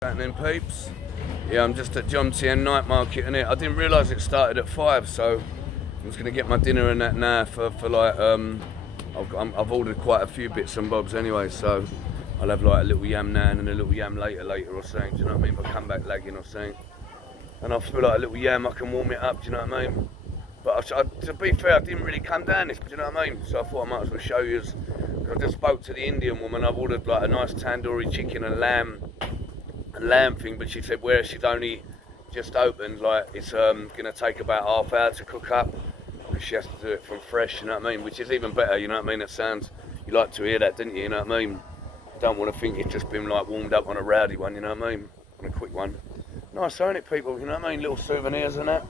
Happening, peeps? Yeah, I'm just at Jomtien night market, and I didn't realise it started at 5, so I'm just gonna get my dinner and that now for like I've ordered quite a few bits and bobs anyway, so I'll have like a little yam now and a little yam later or something. Do you know what I mean? If I come back lagging or something, and I feel like a little yam, I can warm it up. Do you know what I mean? But to be fair, I didn't really come down this. Do you know what I mean? So I thought I might as well show you. I just spoke to the Indian woman. I've ordered like a nice tandoori chicken and lamb thing, but she said where she's only just opened, like it's gonna take about half hour to cook up because she has to do it from fresh, you know what I mean, which is even better, you know what I mean. It sounds, you like to hear that, didn't you, you know what I mean? Don't want to think it's just been like warmed up on a rowdy one, you know what I mean, on a quick one. Nice, ain't it, people, you know what I mean, little souvenirs and that.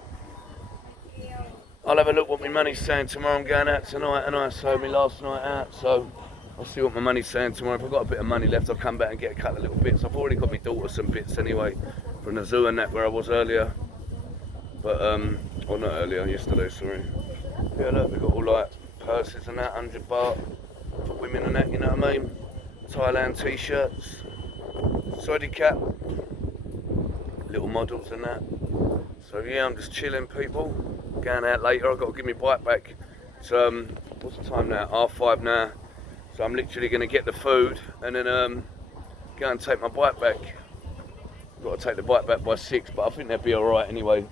I'll have a look what my money's saying tomorrow. I'm going out tonight and I sold me last night out, so I'll see what my money's saying tomorrow. If I've got a bit of money left, I'll come back and get a couple of little bits. I've already got my daughter some bits anyway, from the zoo and that where I was earlier. But, or not earlier, yesterday, sorry. Yeah, look, we've got all like purses and that, 100 baht for women and that, you know what I mean? Thailand t-shirts, side cap, little models and that. So yeah, I'm just chilling, people. Going out later, I've got to give my bike back. So, what's the time now? 5:30 now. So I'm literally going to get the food and then go and take my bike back. I've got to take the bike back by 6, but I think they'll be alright anyway.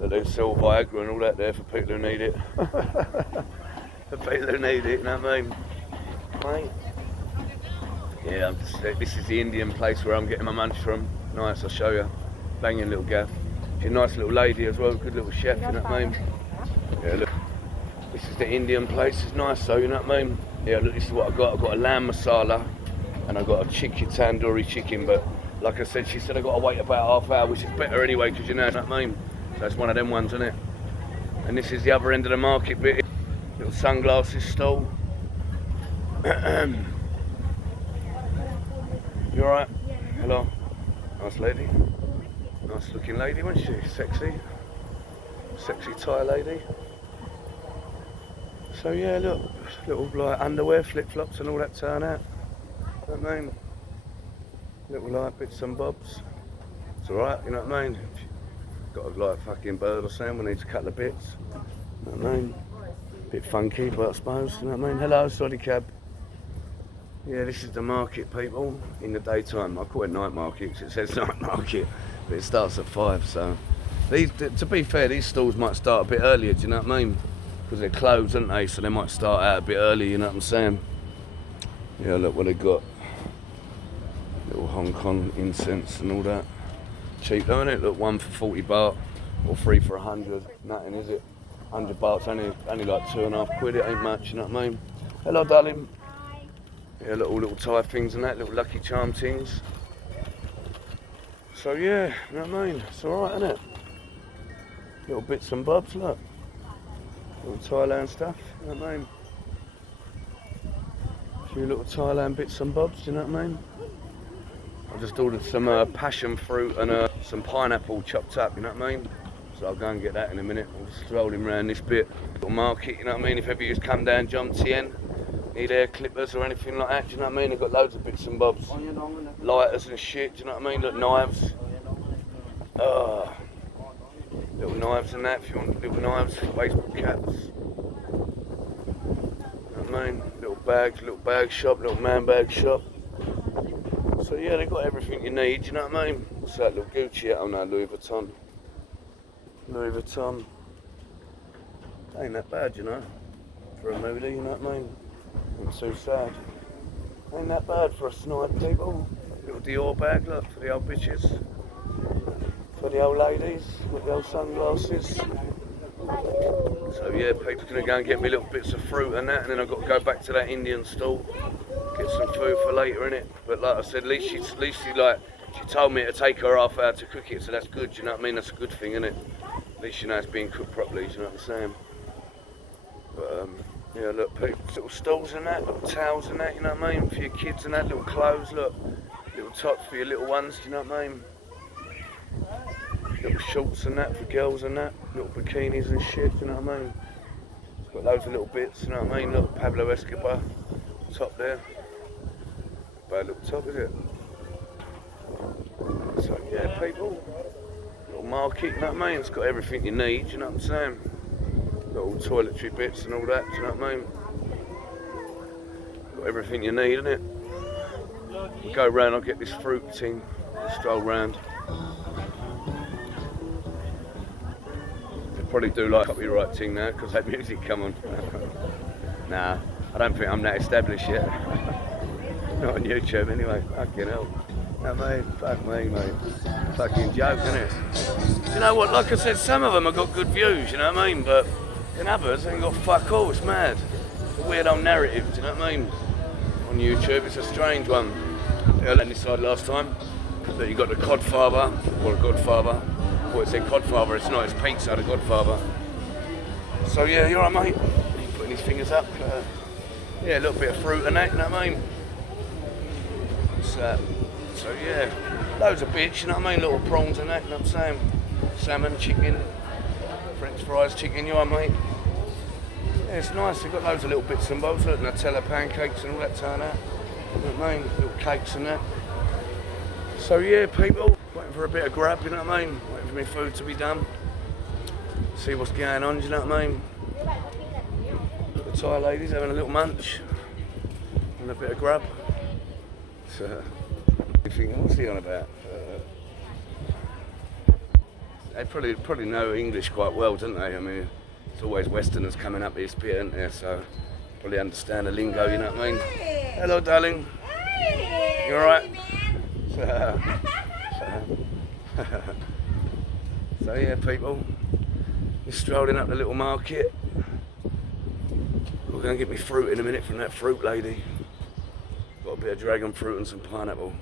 That they sell Viagra and all that there for people who need it. For people who need it, you know what I mean? Mate. Yeah, this is the Indian place where I'm getting my munch from. Nice, I'll show you. Banging little gaff. She's a nice little lady as well, good little chef, you know what I mean? Yeah, look. This is the Indian place, it's nice though, you know what I mean? Yeah, look, this is what I've got. I've got a lamb masala and I've got a tandoori chicken, but like I said, she said I've got to wait about half hour, which is better anyway, because you know what I mean? So it's one of them ones, isn't it? And this is the other end of the market bit, little sunglasses stall. You alright? Hello? Nice lady. Nice looking lady, wasn't she? Sexy. Sexy Thai lady. So yeah, look, little like underwear, flip-flops and all that turn out. You know what I mean? Little like bits and bobs. It's alright, you know what I mean? If you've got a like fucking bird or something, we need a couple of bits. You know what I mean? Bit funky, but I suppose, you know what I mean? Hello, sorry cab. Yeah, this is the market, people, in the daytime. I call it night market because it says night market, but it starts at 5, so. To be fair, these stalls might start a bit earlier, do you know what I mean? Because they're closed, aren't they? So they might start out a bit early, you know what I'm saying? Yeah, look what they got. Little Hong Kong incense and all that. Cheap though, isn't it? Look, 1 for 40 baht or 3 for 100. Nothing, is it? 100 baht's only like 2.5 quid, it ain't much, you know what I mean? Hello, darling. Yeah, look, all little Thai things and that, little Lucky Charm things. So yeah, you know what I mean? It's alright, isn't it? Little bits and bobs, look. Little Thailand stuff, you know what I mean? A few little Thailand bits and bobs, you know what I mean? I just ordered some passion fruit and some pineapple chopped up, you know what I mean? So I'll go and get that in a minute. I'm just strolling around this bit, little market, you know what I mean? If ever you come down Jomtien, need hair clippers or anything like that, do you know what I mean? They've got loads of bits and bobs. Lighters and shit, do you know what I mean? Look, knives. Little knives and that, if you want little knives, baseball caps. You know what I mean? Little bag shop, little man bag shop. So yeah, they've got everything you need, you know what I mean? What's that, little Gucci? Oh no, Louis Vuitton. Louis Vuitton. Ain't that bad, you know, for a moody, you know what I mean? Not too sad. Ain't that bad for a snipe, people. Little Dior bag, look, for the old bitches. For the old ladies, with the old sunglasses. So yeah, people's gonna go and get me little bits of fruit and that, and then I've got to go back to that Indian stall, get some food for later, innit? But like I said, at least she told me to take her half hour to cook it, so that's good, you know what I mean? That's a good thing, innit? At least you know it's being cooked properly, you know what I'm saying? But yeah, look, people's little stalls and that, little towels and that, you know what I mean? For your kids and that, little clothes, look, little tops for your little ones, do you know what I mean? Little shorts and that for girls and that, little bikinis and shit, you know what I mean? It's got loads of little bits, you know what I mean? Look, Pablo Escobar, top there. Bad little top, is it? So yeah, people, little market, you know what I mean? It's got everything you need, you know what I'm saying? Got all toiletry bits and all that, you know what I mean? Got everything you need, innit? I'll go round, I'll get this fruit thing, stroll round. They'll probably do like a copyright thing now, because that music come on. Nah, I don't think I'm that established yet. Not on YouTube anyway, fucking hell. No, mate, fuck me, mate. Fucking joke, innit? You know what, like I said, some of them have got good views, you know what I mean? But in others, they ain't got fuck all, it's mad. It's a weird old narrative, do you know what I mean? On YouTube, it's a strange one. I decided last time that you got the Codfather, or the Godfather. I thought it said Codfather, it's not, it's pizza, the Godfather. So yeah, you alright, mate? He's putting his fingers up. Yeah, a little bit of fruit and that, you know what I mean? So yeah, loads of bits, you know what I mean? Little prawns and that, you know what I'm saying? Salmon, chicken, French fries, chicken, you know what I mean? Yeah, it's nice, they've got loads of little bits and bobs, look, Nutella pancakes and all that turn out. You know what I mean? Little cakes and that. So yeah, people, waiting for a bit of grub, you know what I mean? Waiting for my food to be done. See what's going on, do you know what I mean? The Thai ladies having a little munch and a bit of grub. So, you think, what's he on about? They probably know English quite well, don't they? I mean, it's always Westerners coming up this bit, isn't there? So, probably understand the lingo, you know what I mean? Hello, darling. Hey, you alright? So yeah, people, just strolling up the little market. We're going to get me fruit in a minute from that fruit lady. Got a bit of dragon fruit and some pineapple.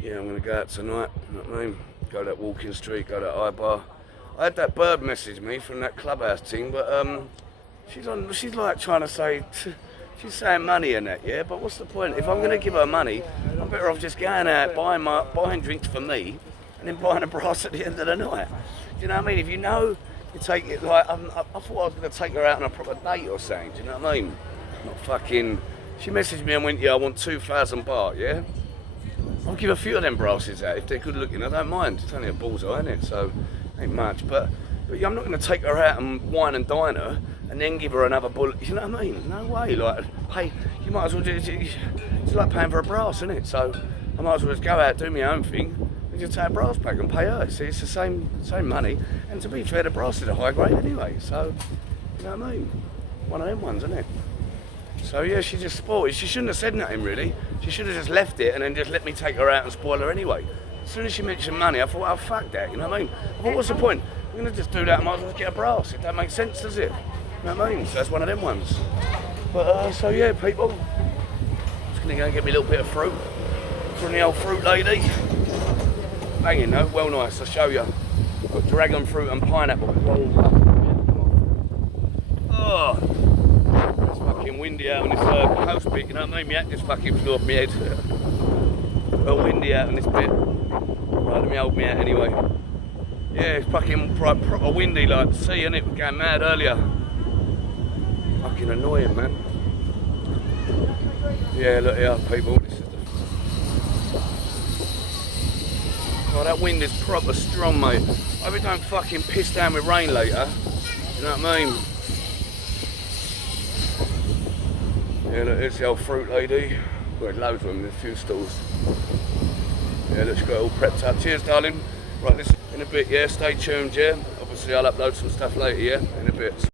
Yeah, I'm going to go out tonight, you know what I mean? Go to that walking street, go to that iBar. I had that bird message me from that clubhouse thing, but she's like trying to say, she's saying money and that, yeah? But what's the point? If I'm going to give her money, I'm better off just going out, buying drinks for me, and then buying a brass at the end of the night. Do you know what I mean? If you know, you take it like, I thought I was going to take her out on a proper date or something, do you know what I mean? Not fucking, she messaged me and went, yeah, I want 2,000 baht, yeah? I'll give a few of them brasses out if they're good looking, I don't mind. It's only a bullseye, isn't it? So, ain't much. But yeah, I'm not going to take her out and wine and dine her and then give her another bullet, you know what I mean? No way, like, hey, you might as well just, it's like paying for a brass, isn't it? So, I might as well just go out, do my own thing, and just take a brass back and pay her. See, it's the same money, and to be fair, the brass is a high grade anyway, so, you know what I mean? One of them ones, isn't it? So yeah, she just spoiled it. She shouldn't have said nothing really. She should have just left it and then just let me take her out and spoil her anyway. As soon as she mentioned money, I thought, oh fuck that, you know what I mean? I thought, what's the point? I'm going to just do that, I might as well just get a brass. It don't make sense, does it? You know what I mean? So that's one of them ones. But so yeah, people, just going to go and get me a little bit of fruit from the old fruit lady. Banging though, well nice, I'll show you. Got dragon fruit and pineapple. Oh, it's fucking windy out on this coast bit, you know what I mean? My hat just fucking flew off my head. Well windy out on this bit. Right, let me hold my hat anyway. Yeah, it's fucking proper windy like the sea, innit? We're going mad earlier. Fucking annoying, man. Yeah, look here, people. This is the... Oh, that wind is proper strong, mate. I hope it don't fucking piss down with rain later. You know what I mean? Yeah, look, here's the old fruit lady. Got loads of them, there's a few stalls. Yeah, look, she's got it all prepped up. Cheers, darling. Right, listen, in a bit, yeah, stay tuned, yeah? Obviously, I'll upload some stuff later, yeah? In a bit.